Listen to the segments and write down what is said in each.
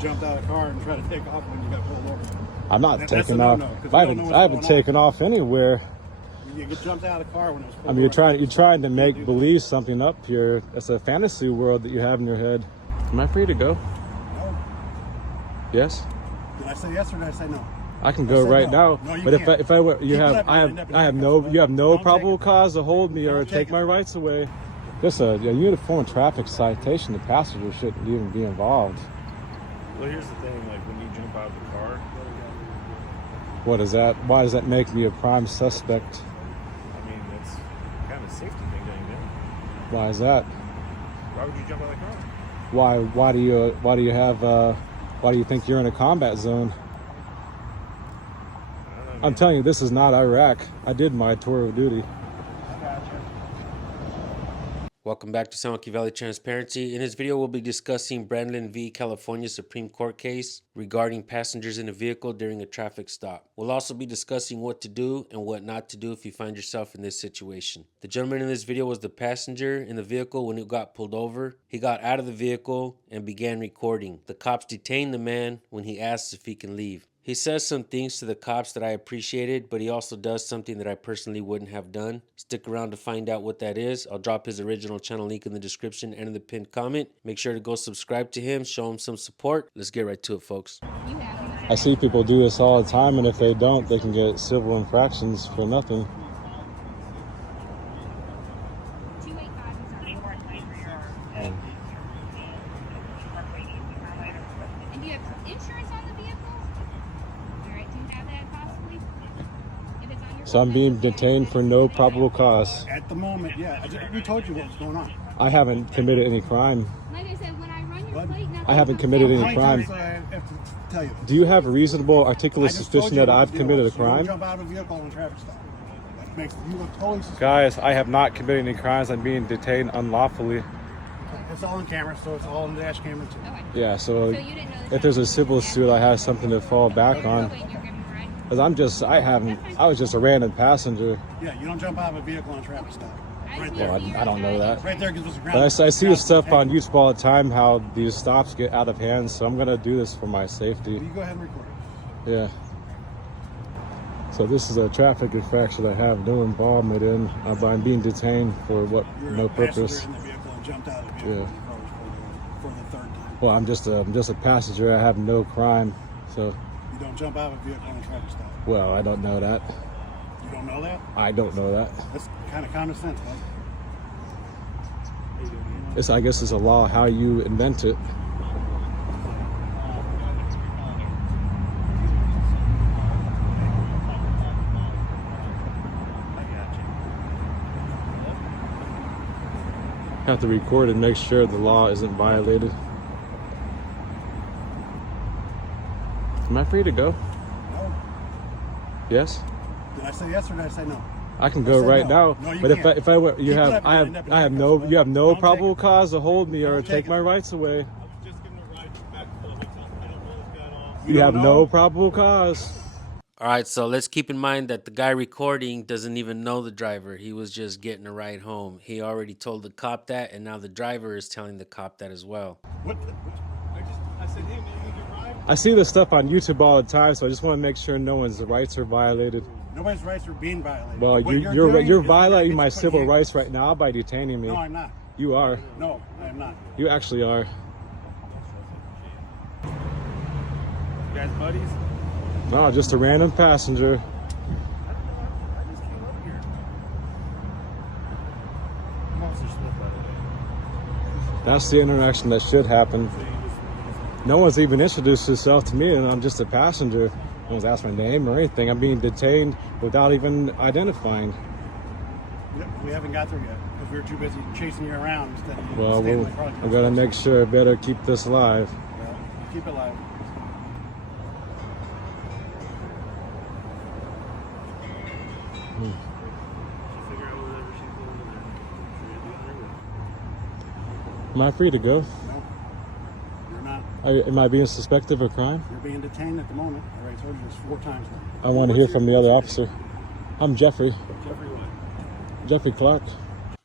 jumped out of the car and tried to take off when you got pulled over. I'm not taking off. I haven't taken off anywhere. You get jumped out of the car when it was pulled over. I mean, you're trying to make believe something up here. It's a fantasy world that you have in your head. Am I free to go? No. Yes? Did I say yes or did I say no? I can go right now. No, you but can't. if I were, you have no probable cause to hold me or take my rights away. Just a uniform traffic citation. The passenger shouldn't even be involved. Well, here's the thing, like when you jump out of the car. What is that? Why does that make me a prime suspect? I mean, that's kind of a safety thing, don't you think? Why is that? Why would you jump out of the car? Why do you think you're in a combat zone? I'm telling you, this is not Iraq. I did my tour of duty. Welcome back to San Joaquin Valley Transparency. In this video, we'll be discussing Brendlin V California Supreme Court case regarding passengers in a vehicle during a traffic stop. We'll also be discussing what to do and what not to do if you find yourself in this situation. The gentleman in this video was the passenger in the vehicle when it got pulled over. He got out of the vehicle and began recording. The cops detained the man when he asks if he can leave. He says some things to the cops that I appreciated, but he also does something that I personally wouldn't have done. Stick around to find out what that is. I'll drop his original channel link in the description and in the pinned comment. Make sure to go subscribe to him, show him some support. Let's get right to it, folks. I see people do this all the time, and if they don't, they can get civil infractions for nothing. And do you have insurance on the vehicle? All right, do you have that possibly? If it's on your So I'm being detained for no probable cause. At the moment, yeah. We told you what was going on. I haven't committed any crime. Like I said, when I run your plate, I haven't committed How any many crime. times do I have to tell you this? Do you have a reasonable, articulate I just told suspicion you that what I've the deal committed a was. You don't crime? jump out of a vehicle on a traffic stop. That makes you look totally suspicious. Guys, I have not committed any crimes. I'm being detained unlawfully. It's all on camera, so it's all on the dash camera too. Okay. Yeah, so So you didn't know this if there's a civil suit, I have something to fall back on. Wait, you're giving me a ride? Because I was just a random passenger. Yeah, you don't jump out of a vehicle on a traffic stop. Right Well, there. I don't know that. Right there gives us a ground. But I see this stuff on YouTube all the time, how these stops get out of hand, so I'm going to do this for my safety. You go ahead and record it. Yeah. So this is a traffic infraction I have no involvement in, but I'm being detained for what, You're no a passenger purpose. in the vehicle and jumped out of the vehicle. Yeah. You probably for the third time. Well, I'm just a passenger. I have no crime, so You don't jump out of a vehicle on a traffic stop. well, I don't know that. You don't know that? I don't know that. That's kind of common sense, bud. I guess it's a law how you invent it. Have to record and make sure the law isn't violated. Am I free to go? No. Yes? Did I say yes or did I say no? I can go right now. No, you but can't. if I were, you People have, have I have no, you have no Don't take probable it. cause to hold me or Don't take take my it. rights away. Just give him a ride back to the hotel. I don't know what's going on. You don't have know? no probable cause. All right, so let's keep in mind that the guy recording doesn't even know the driver. He was just getting a ride home. He already told the cop that, and now the driver is telling the cop that as well. I said, hey, man, you can ride? I see this stuff on YouTube all the time, so I just want to make sure no one's rights are violated. Nobody's rights are being violated. Well, What you're doing is violating my putting civil handcuffs rights on. right now by detaining me. No, I'm not. You are. No, I am not. You actually are. You guys buddies? No, just a random passenger. I just came up here. I'm Officer Smith, by the way. That's the interaction that should happen. No one's even introduced himself to me, and I'm just a passenger. No one's asked my name or anything. I'm being detained without even identifying. Yep, we haven't got there yet because we were too busy chasing you around instead of Well, staying in the car. I'm gonna make sure I better keep this alive. Well, keep it live. Figure out whatever she's doing over there. She'll be on her way. Am I free to go? No, you're not. Am I being suspected of a crime? You're being detained at the moment. I already told you this 4 times now. I want to hear from the other officer. I'm Jeffrey. Jeffrey what? Jeffrey Clark.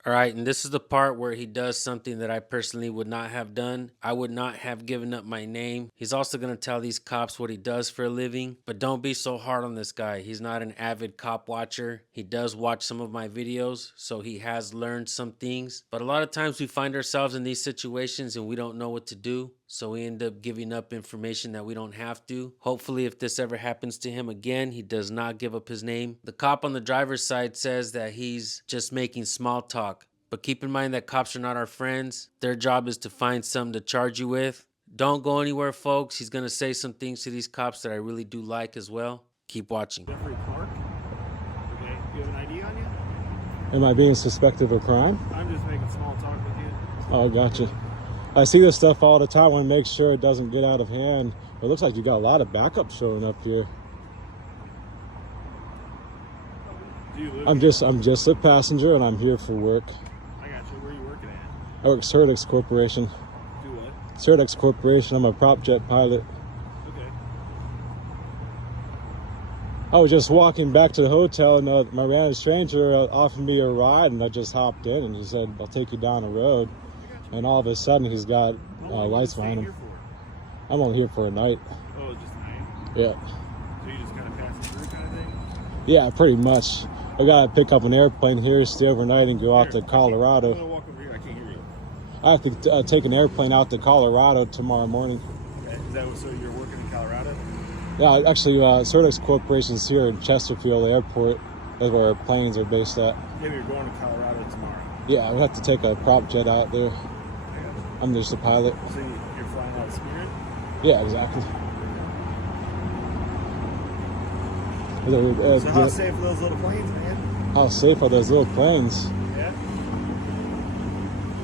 All right, and this is the part where he does something that I personally would not have done. I would not have given up my name. He's also going to tell these cops what he does for a living, but don't be so hard on this guy. He's not an avid cop watcher. He does watch some of my videos, so he has learned some things. But a lot of times we find ourselves in these situations and we don't know what to do, so we end up giving up information that we don't have to. Hopefully, if this ever happens to him again, he does not give up his name. The cop on the driver's side says that he's just making small talk. But keep in mind that cops are not our friends. Their job is to find something to charge you with. Don't go anywhere, folks. He's going to say some things to these cops that I really do like as well. Keep watching. Jeffrey Clark. Okay, you have an ID on you? Am I being suspected of a crime? I'm just making small talk with you. Oh, gotcha. I see this stuff all the time. I want to make sure it doesn't get out of hand. It looks like you got a lot of backup showing up here. Do you live I'm just a passenger and I'm here for work. I got you. Where are you working at? I work at Surdex Corporation. Do what? Surdex Corporation. I'm a prop jet pilot. Okay. I was just walking back to the hotel and my random stranger offered me a ride and I just hopped in and he said, I'll take you down the road. And all of a sudden he's got lights behind him. I'm only here for a night. Oh, just a night? Yeah. So you just kind of passing through kind of thing? Yeah, pretty much. I gotta pick up an airplane here, stay overnight, and go out to I'm Colorado. going to walk over here. I can't hear you. I have to take an airplane out to Colorado tomorrow morning. Okay. Is that so you're working in Colorado? Yeah, actually, Surdex Corporation's here in Chesterfield Airport. That's where our planes are based at. Yeah, you're going to Colorado tomorrow. Yeah, we have to take a prop jet out there. I got you. I'm just a pilot. So you're flying out of Spirit? Yeah, exactly. So how safe are those little planes, man? How safe are those little planes? Yeah?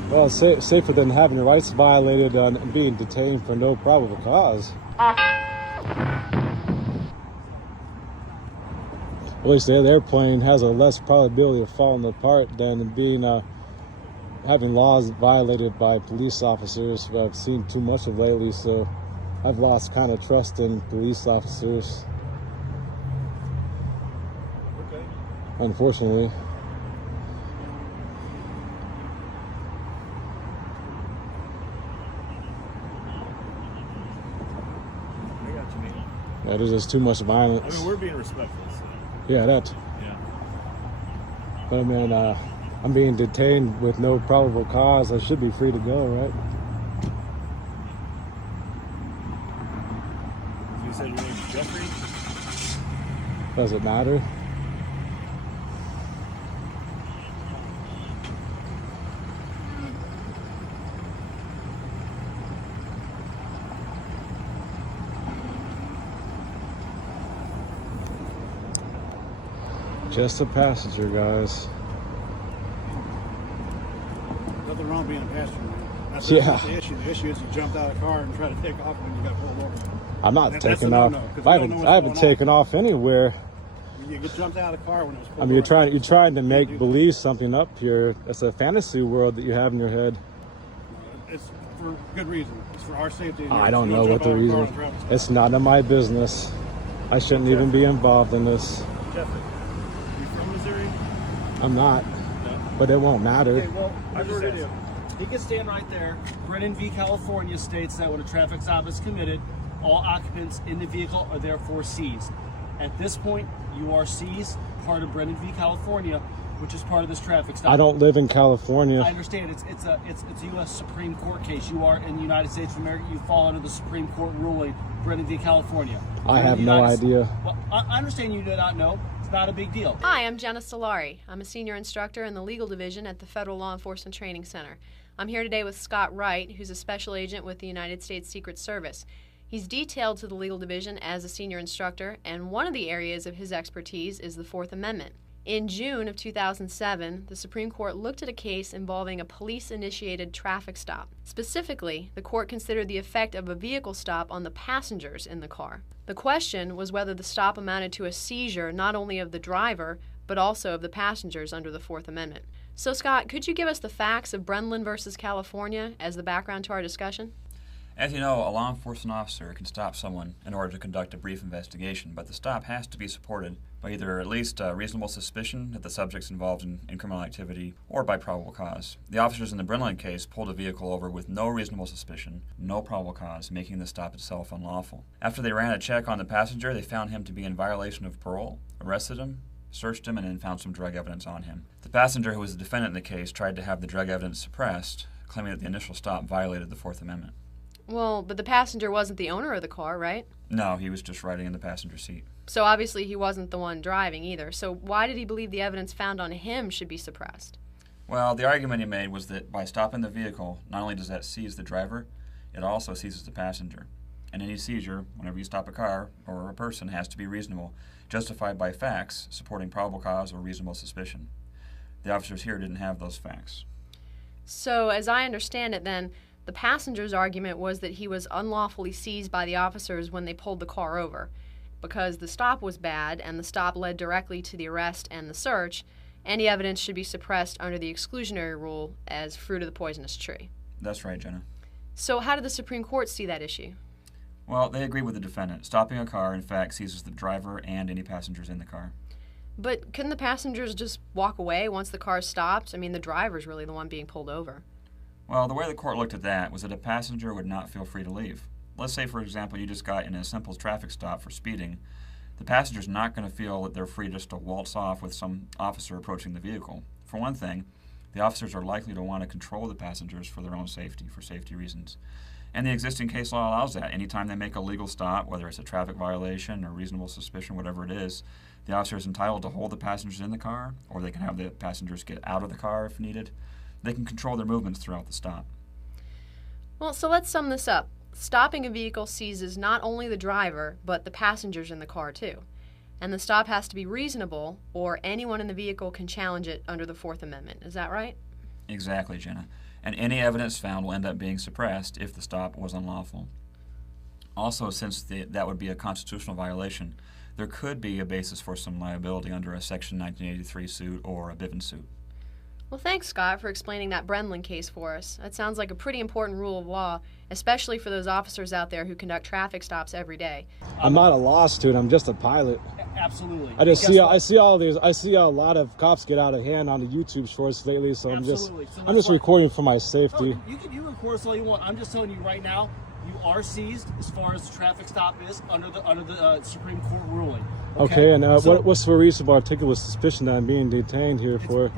Well, safer than having your rights violated and being detained for no probable cause. At least the airplane has a less probability of falling apart than being having laws violated by police officers, who I've seen too much of lately. So I've lost kind of trust in police officers, Okay. unfortunately. I got you, man. Yeah, there's just too much I violence. mean, we're being respectful, so. Yeah, that. Yeah. But I mean, I'm being detained with no probable cause. I should be free to go, right? You said your name's Jeffrey? Does it matter? Just a passenger, guys. Nothing wrong being a passenger, man. That's Yeah. not the issue. The issue is you jumped out of the car and tried to take off when you got pulled over. I'm not That's taking a off. no-no, 'cause we I don't know haven't, what's I haven't going on. taken off anywhere. You get jumped out of the car when it was pulled I mean, you're over. trying to You make do that. believe something up here. It's a fantasy world that you have in your head. It's for good reason. It's for our safety. I don't You know jump what the out of car reason. and drive us. It's none of my business. I shouldn't even be involved in this. Jeffrey, you from Missouri? I'm not, No. but it won't matter. Okay, well, I'm here's just what we do. asking. He can stand right there. Brendlin V California states that when a traffic stop is committed, all occupants in the vehicle are therefore seized. At this point, you are seized, part of Brendlin V California, which is part of this traffic stop. I don't live in I California. understand it's a U.S. Supreme Court case. You are in the United States of America. You fall under the Supreme Court ruling, Brendlin v California. I You're in have the no United States- idea. Well, I understand you do not know. It's not a big deal. Hi, I'm Jenna Solari. I'm a senior instructor in the legal division at the Federal Law Enforcement Training Center. I'm here today with Scott Wright, who's a special agent with the United States Secret Service. He's detailed to the legal division as a senior instructor, and one of the areas of his expertise is the Fourth Amendment. In June of 2007, the Supreme Court looked at a case involving a police-initiated traffic stop. Specifically, the court considered the effect of a vehicle stop on the passengers in the car. The question was whether the stop amounted to a seizure not only of the driver, but also of the passengers under the Fourth Amendment. So, Scott, could you give us the facts of Brendlin versus California as the background to our discussion? As you know, a law enforcement officer can stop someone in order to conduct a brief investigation, but the stop has to be supported by either at least a reasonable suspicion that the subject's involved in criminal activity or by probable cause. The officers in the Brendlin case pulled a vehicle over with no reasonable suspicion, no probable cause, making the stop itself unlawful. After they ran a check on the passenger, they found him to be in violation of parole, arrested him, searched him, and then found some drug evidence on him. The passenger, who was the defendant in the case, tried to have the drug evidence suppressed, claiming that the initial stop violated the Fourth Amendment. Well, but the passenger wasn't the owner of the car, right? No, he was just riding in the passenger seat. So obviously he wasn't the one driving either. So why did he believe the evidence found on him should be suppressed? Well, the argument he made was that by stopping the vehicle, not only does that seize the driver, it also seizes the passenger. And any seizure, whenever you stop a car or a person, has to be reasonable, justified by facts supporting probable cause or reasonable suspicion. The officers here didn't have those facts. So as I understand it then, the passenger's argument was that he was unlawfully seized by the officers when they pulled the car over. Because the stop was bad and the stop led directly to the arrest and the search, any evidence should be suppressed under the exclusionary rule as fruit of the poisonous tree. That's right, Jenna. So how did the Supreme Court see that issue? Well, they agree with the defendant. Stopping a car, in fact, seizes the driver and any passengers in the car. But couldn't the passengers just walk away once the car stopped? I mean, the driver's really the one being pulled over. Well, the way the court looked at that was that a passenger would not feel free to leave. Let's say, for example, you just got in a simple traffic stop for speeding. The passenger's not going to feel that they're free just to waltz off with some officer approaching the vehicle. For one thing, the officers are likely to want to control the passengers for their own safety, for safety reasons. And the existing case law allows that. Anytime they make a legal stop, whether it's a traffic violation or reasonable suspicion, whatever it is, the officer is entitled to hold the passengers in the car, or they can have the passengers get out of the car if needed. They can control their movements throughout the stop. Well, so let's sum this up. Stopping a vehicle seizes not only the driver, but the passengers in the car too. And the stop has to be reasonable, or anyone in the vehicle can challenge it under the Fourth Amendment. Is that right? Exactly, Jenna. And any evidence found will end up being suppressed if the stop was unlawful. Also, since that would be a constitutional violation, there could be a basis for some liability under a Section 1983 suit or a Bivens suit. Well, thanks, Scott, for explaining that Brendlin case for us. That sounds like a pretty important rule of law, especially for those officers out there who conduct traffic stops every day. I'm not a law student. I'm just a pilot. Absolutely. I see a lot of cops get out of hand on the YouTube shorts lately, so I'm just recording for my safety. You can record us all you want. I'm just telling you right now, you are seized as far as the traffic stop is under the Supreme Court ruling. Okay, and what's the reasonable articulate suspicion that I'm being detained here for?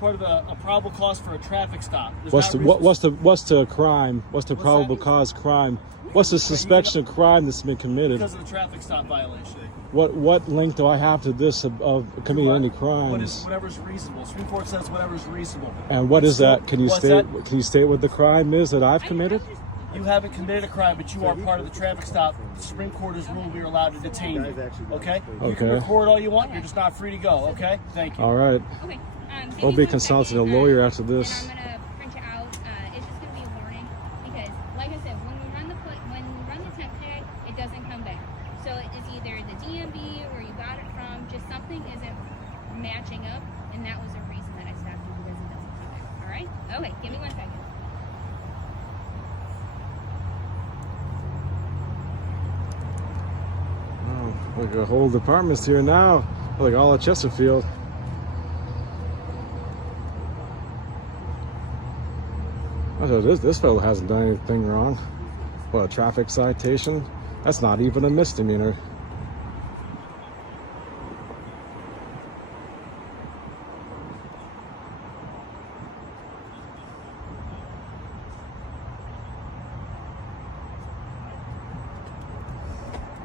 Part of a probable cause for a traffic stop. What's the crime? What's the probable cause crime? What's the suspicion of crime that's been committed? Because of the traffic stop violation. What link do I have to this of committing any crimes? Whatever's reasonable. Supreme Court says whatever's reasonable. And what is that? Can you state what the crime is that I've committed? You haven't committed a crime, but you are part of the traffic stop. The Supreme Court has ruled we are allowed to detain you. Okay? You can record all you want. You're just not free to go. Okay? Thank you. All right. Okay. We'll be consulting a lawyer after this. And I'm gonna print it out. It's just gonna be a warning because, like I said, when we run the temp tag, it doesn't come back. So it's either the DMV or you got it from. Just something isn't matching up, and that was the reason that I stopped you because it doesn't come back. All right? Okay. Give me 1 second. Oh, like a whole department's here now, like all at Chesterfield. This fellow hasn't done anything wrong. Well, a traffic citation? That's not even a misdemeanor.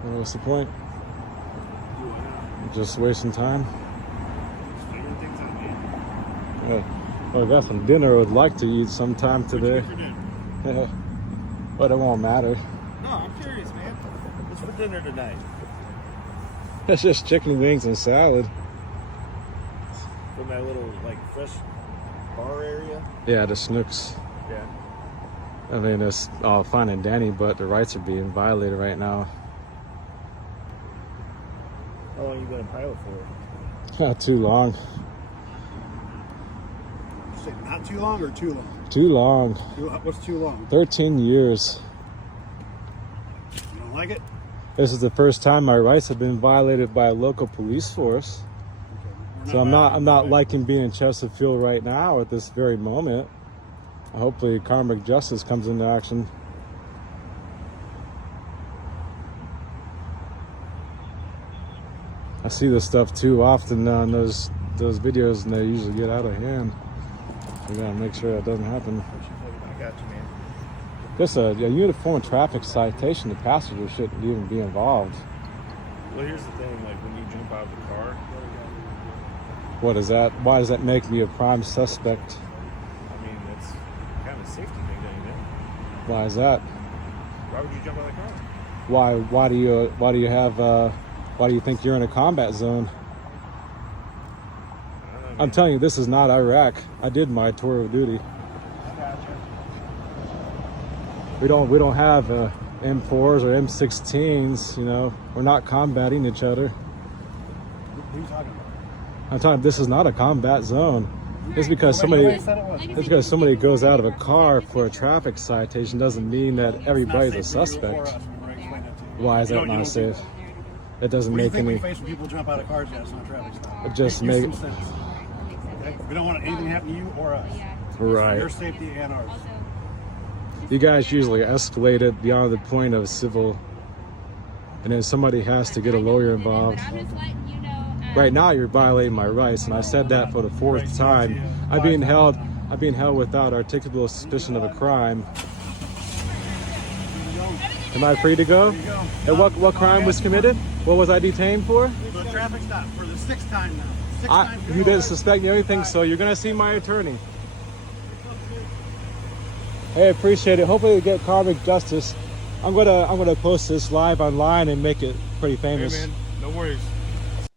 What's the point? Just wasting time? Yeah. Well, I got some dinner I would like to eat sometime today. But it won't matter. No, I'm curious, man. What's for dinner tonight? It's just chicken wings and salad. From that little, fresh bar area? Yeah, the Snooks. Yeah. I mean, it's all fine and dandy, but the rights are being violated right now. How long are you going to pilot for? Not too long. say not too long or too long? Too long. What's too long? 13 years. You don't like it? This is the first time my rights have been violated by a local police force. Okay. So I'm not liking being in Chesterfield right now at this very moment. Hopefully karmic justice comes into action. I see this stuff too often on those videos, and they usually get out of hand. We gotta make sure that doesn't happen. I got you, man. Just a uniform traffic citation, the passenger shouldn't even be involved. Well, here's the thing, like when you jump out of the car, What is that? Why does that make me a prime suspect? I mean, that's kind of a safety thing, don't you think? Why is that? Why would you jump out of the car? Why do you think you're in a combat zone? I don't know, I'm man. telling you, this is not Iraq. I did my tour of duty. We don't have M4s or M16s. You know, we're not combating each other. Who are you talking about? I'm telling you, this is not a combat zone. Just because Nobody somebody goes out of a car for a traffic citation doesn't mean that everybody's a suspect. Why is that not safe? It doesn't What do you make think any. we face when people jump out of cars? Yeah, it's not traffic stop. It just Use make- some sense. Okay? We don't want anything to happen to you or us. Right. Your safety and ours. You guys usually escalate it beyond the point of civil, and then somebody has to get a lawyer involved. Right now, you're violating my rights, and I said that for the fourth time. I'm being held without articulable suspicion of a crime. Am I free to go? And what crime was committed? What was I detained for? So traffic stop for the sixth time now. Sixth time. You didn't suspect me of anything, so you're gonna see my attorney. Hey, appreciate it. Hopefully we get karmic justice. I'm gonna post this live online and make it pretty famous. Hey, man, no worries.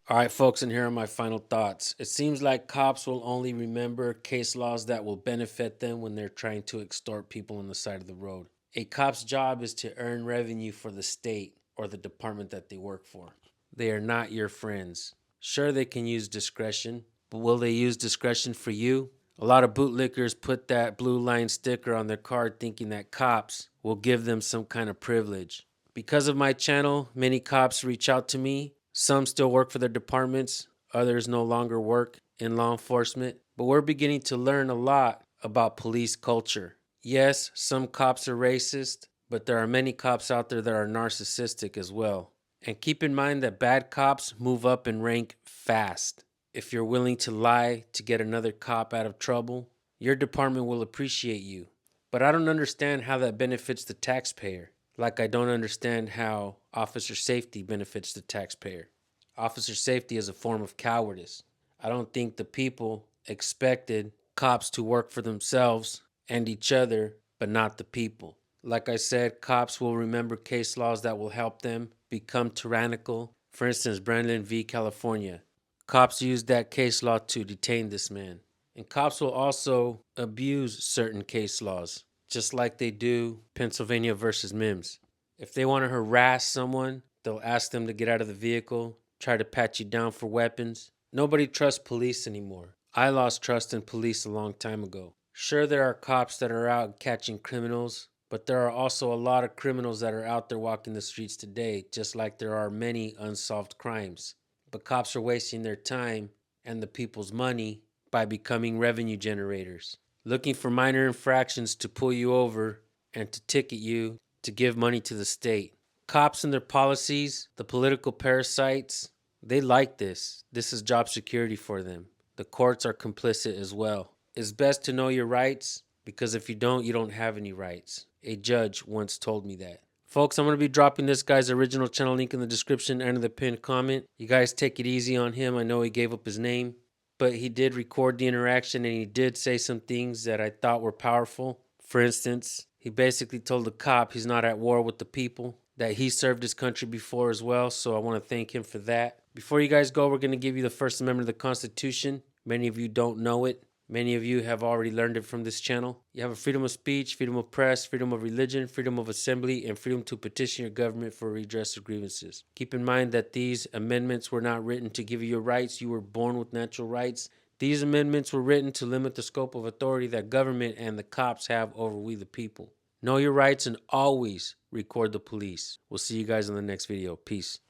All right, folks, and here are my final thoughts. It seems like cops will only remember case laws that will benefit them when they're trying to extort people on the side of the road. A cop's job is to earn revenue for the state or the department that they work for. They are not your friends. Sure, they can use discretion, but will they use discretion for you? A lot of bootlickers put that blue line sticker on their card thinking that cops will give them some kind of privilege. Because of my channel, many cops reach out to me. Some still work for their departments, others no longer work in law enforcement, but we're beginning to learn a lot about police culture. Yes, some cops are racist, but there are many cops out there that are narcissistic as well. And keep in mind that bad cops move up in rank fast. If you're willing to lie to get another cop out of trouble, your department will appreciate you. But I don't understand how that benefits the taxpayer. Like I don't understand how officer safety benefits the taxpayer. Officer safety is a form of cowardice. I don't think the people expected cops to work for themselves and each other, but not the people. Like I said, cops will remember case laws that will help them become tyrannical. For instance, Brendlin V California. Cops used that case law to detain this man. And cops will also abuse certain case laws, just like they do Pennsylvania versus Mims. If they want to harass someone, they'll ask them to get out of the vehicle, try to pat you down for weapons. Nobody trusts police anymore. I lost trust in police a long time ago. Sure, there are cops that are out catching criminals, but there are also a lot of criminals that are out there walking the streets today, just like there are many unsolved crimes. But cops are wasting their time and the people's money by becoming revenue generators, looking for minor infractions to pull you over and to ticket you to give money to the state. Cops and their policies, the political parasites, they like this. This is job security for them. The courts are complicit as well. It's best to know your rights, because if you don't have any rights. A judge once told me that. Folks, I'm going to be dropping this guy's original channel link in the description and in the pinned comment. You guys take it easy on him. I know he gave up his name, but he did record the interaction and he did say some things that I thought were powerful. For instance, he basically told the cop he's not at war with the people, that he served his country before as well, so I want to thank him for that. Before you guys go, we're going to give you the First Amendment of the Constitution. Many of you don't know it. Many of you have already learned it from this channel. You have a freedom of speech, freedom of press, freedom of religion, freedom of assembly, and freedom to petition your government for redress of grievances. Keep in mind that these amendments were not written to give you your rights. You were born with natural rights. These amendments were written to limit the scope of authority that government and the cops have over we the people. Know your rights and always record the police. We'll see you guys in the next video. Peace.